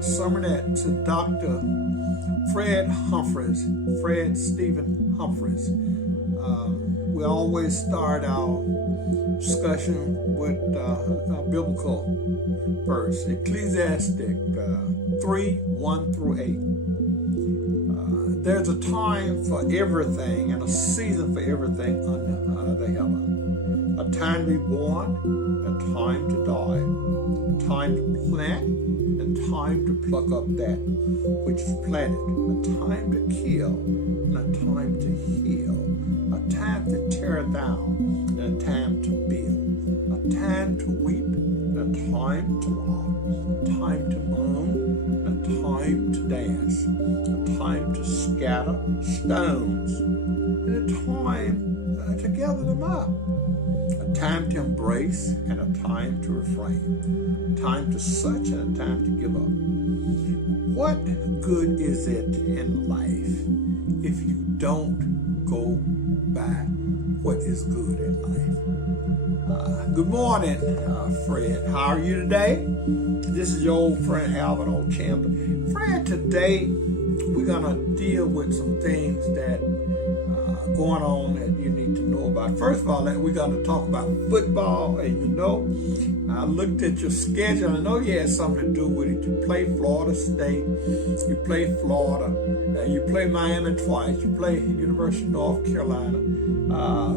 sermonette to Dr. Fred Stephen Humphries. We always start our discussion with a biblical verse, Ecclesiastic 3:1-8. There's a time for everything and a season for everything under the heaven. A time to be born, a time to die, a time to plant, and time to pluck up that which is planted, a time to kill, and a time to heal, a time to tear down, and a time to build, a time to weep, and a time to laugh, a time to moan, and a time to dance, a time to scatter stones, and a time to gather them up, a time to embrace and a time to refrain, a time to search and a time to give up. What good is it in life if you don't go by what is good in life? Good morning, Fred. How are you today? This is your old friend Alvin O'Chamber. Fred, today we're going to deal with some things that are going on that you need to know about. First of all, we're going to talk about football. And you know, I looked at your schedule. I know you had something to do with it. You play Florida State. You play Florida. You play Miami twice. You play University of North Carolina.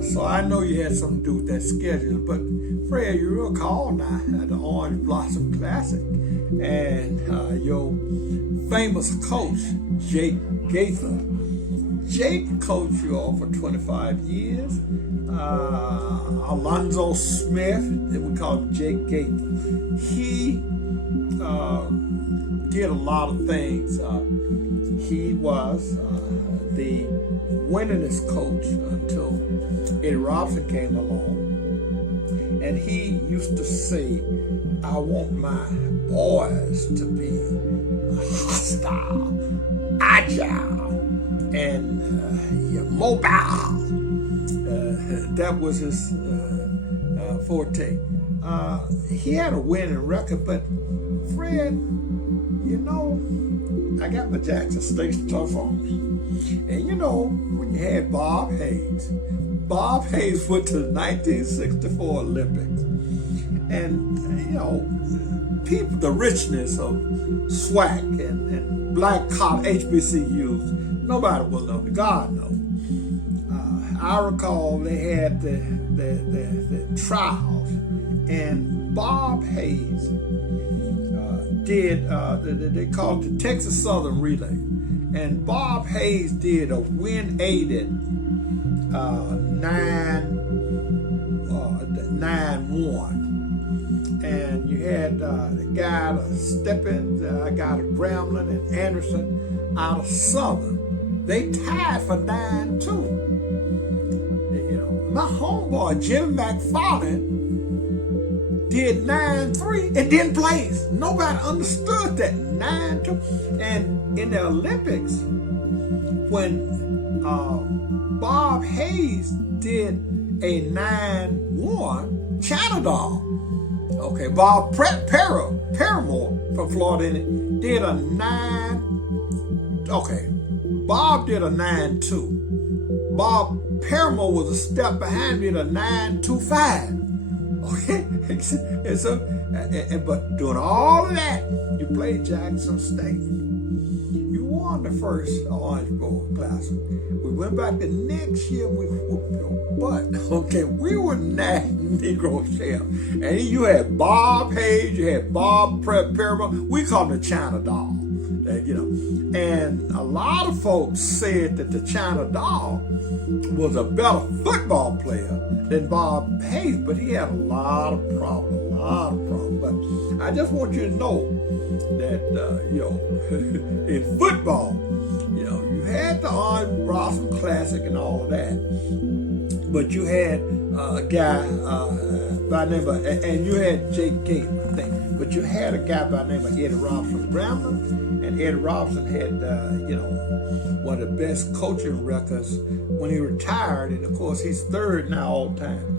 So I know you had something to do with that schedule. But Fred, you recall now at the Orange Blossom Classic. And your famous coach, Jake Gaither. Jake coached you all for 25 years. Alonzo Smith, we call him Jake Gaither. He did a lot of things. He was the winningest coach until Eddie Robinson came along. And he used to say, I want my boys to be hostile, agile, and mobile. That was his forte. He had a winning record, but Fred, you know, I got my Jackson State stuff on. And you know, when you had Bob Hayes went to the 1964 Olympics. And, you know, people, the richness of SWAC and black college HBCUs, nobody will know. God knows. I recall they had the trials, and Bob Hayes did, they called it the Texas Southern Relay. And Bob Hayes did a wind-aided 9-1. And you had the guy out of Steppins, a guy out of Grambling, and Anderson out of Southern. They tied for 9-2. You know, my homeboy Jimmy McFarland did 9-3 and didn't place. Nobody understood that 9-2. And in the Olympics, when Bob Hayes did a 9-1, China Dog. Okay, Bob Paramore from Florida did a 9. Okay, Bob did a 9-2. Bob Paramore was a step behind me at a 9-2-5. Okay, and so, but doing all of that, you played Jackson State. You won the first Orange Bowl Classic. We went back the next year, we whooped your butt. Okay, we were Negro champ. And you had Bob Hayes, you had Bob Paramore. We called him the China Dog. You know, and a lot of folks said that the China Dog was a better football player than Bob Hayes, but he had a lot of problems. But I just want you to know that, you know, in football, you know, you had the Orange Blossom Classic and all of that, but you had a guy by the name of, and you had Jake Gaither, I think, but you had a guy by the name of Eddie Robinson Grambling. And Eddie Robinson had, you know, one of the best coaching records when he retired. And, of course, he's third now all the time.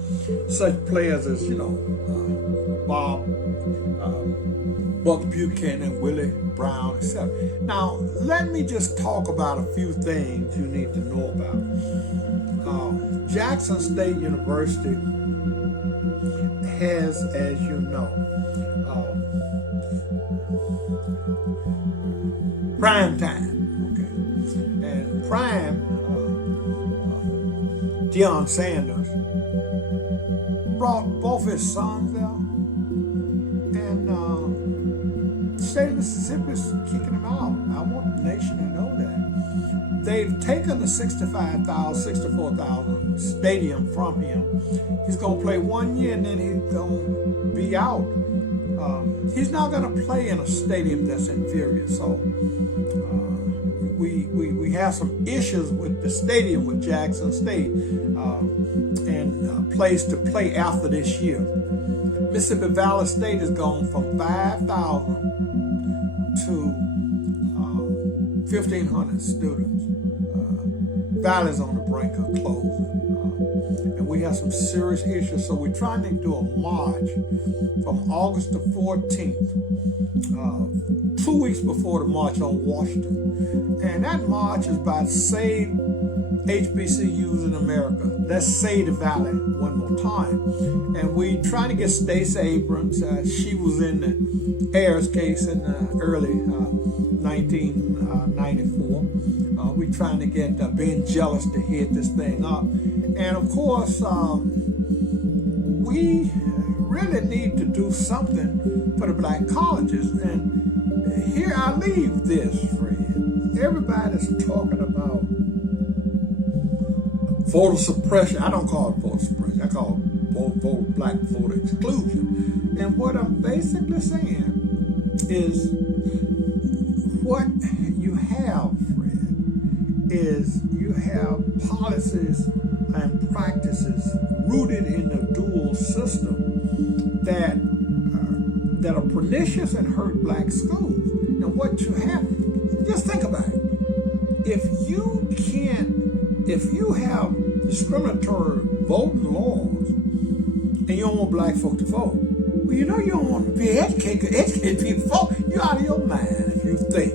Such players as, you know, Bob Buck Buchanan, Willie Brown, etc. Now, let me just talk about a few things you need to know about. Jackson State University has, as you know, prime time, okay? And prime, Deion Sanders brought both his sons out, and the state of Mississippi is kicking him out. I want the nation to know that. They've taken the 64,000 stadium from him. He's going to play 1 year and then he's going to be out. He's not going to play in a stadium that's inferior. So we have some issues with the stadium with Jackson State and a place to play after this year. Mississippi Valley State has gone from 5,000 to 1,500 students. Valley's on the brink of closing. And we have some serious issues. So we're trying to do a march from August the 14th, 2 weeks before the March on Washington. And that march is about Save HBCUs in America. Let's save the Valley one more time. And we trying to get Stacey Abrams. She was in the Ayers case in early 1994. We're trying to get Ben Jealous to head this thing up. And of course, we really need to do something for the black colleges. And here I leave this, Fred. Everybody's talking about voter suppression. I don't call it voter suppression. I call it black voter exclusion. And what I'm basically saying is what you have, Fred, is you have policies and practices rooted in the dual system that are pernicious and hurt black schools. And what you have, just think about it. If you have discriminatory voting laws and you don't want black folk to vote, well, you know you don't want to be educated people vote. You're out of your mind if you think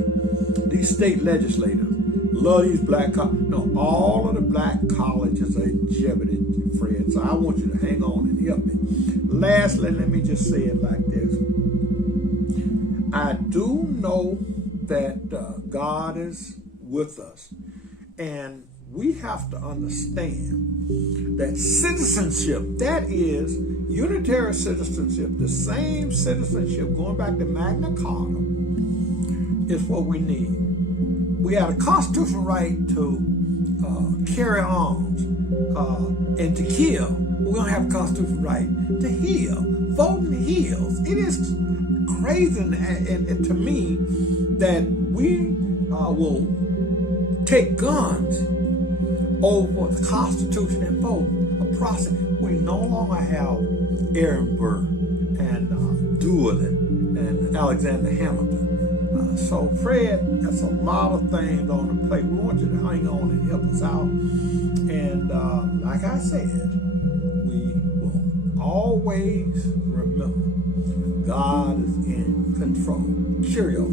these state legislators love these black colleges. No, all of the black colleges are in jeopardy, Fred. So I want you to hang on and help me. Lastly, let me just say it like this. I do know that God is with us, and we have to understand that citizenship, that is unitary citizenship, the same citizenship going back to Magna Carta, is what we need. We have a constitutional right to carry arms and to kill. We don't have a constitutional right to heal. Voting heals. It is crazy and to me that we will take guns over the Constitution and vote. A process. We no longer have Ehrenberg and Doolin and Alexander Hamilton. So Fred, that's a lot of things on the plate. We want you to hang on and help us out. And like I said, we will always remember God is in control. Cheerio.